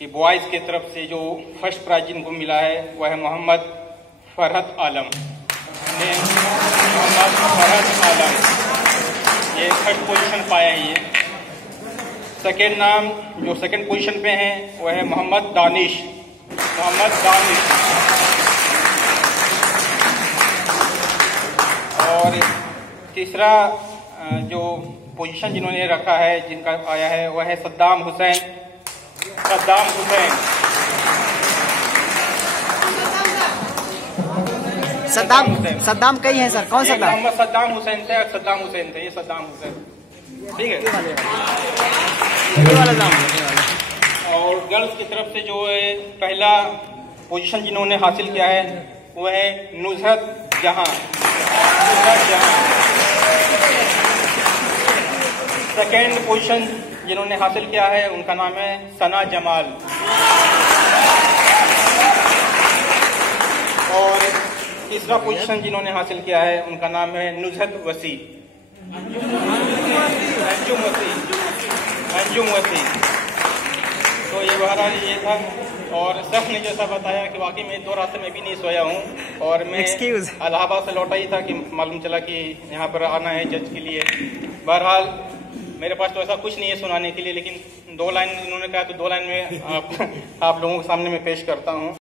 कि बॉयज़ की तरफ से जो फर्स्ट प्राइज जिनको मिला है वह है मोहम्मद फरहत आलम ने, मोहम्मद फरहत आलम ये थर्ड पोजीशन पाया है। ये सेकेंड नाम जो सेकेंड पोजीशन पे हैं वह है मोहम्मद दानिश, मोहम्मद दानिश। और तीसरा जो पोजीशन जिन्होंने रखा है, जिनका आया है, वह है सद्दाम हुसैन, सद्दाम हुसैन। सद्दाम कई है सर, कौन सद्दाम? मोहम्मद सद्दाम हुसैन थे, सद्दाम हुसैन थे, ये सद्दाम हुसैन, ठीक है। और गर्ल्स की तरफ से जो है पहला पोजीशन जिन्होंने हासिल किया है वह है नुसरत जहां, नुसरत जहां। सेकेंड पोजीशन जिन्होंने हासिल किया है उनका नाम है सना जमाल। और तीसरा पोजीशन जिन्होंने हासिल किया है उनका नाम है नुजहत वसी, अंजुम वसी, अंजुम वसी। तो ये बहरहाल ये था। और सर ने जैसा बताया कि वाकई में 2 रात से मैं भी नहीं सोया हूँ और मैं इलाहाबाद से लौटा ही था कि मालूम चला कि यहाँ पर आना है जज के लिए। बहरहाल मेरे पास तो ऐसा कुछ नहीं है सुनाने के लिए, लेकिन 2 लाइन इन्होंने कहा तो 2 लाइन में आप लोगों के सामने मैं पेश करता हूँ।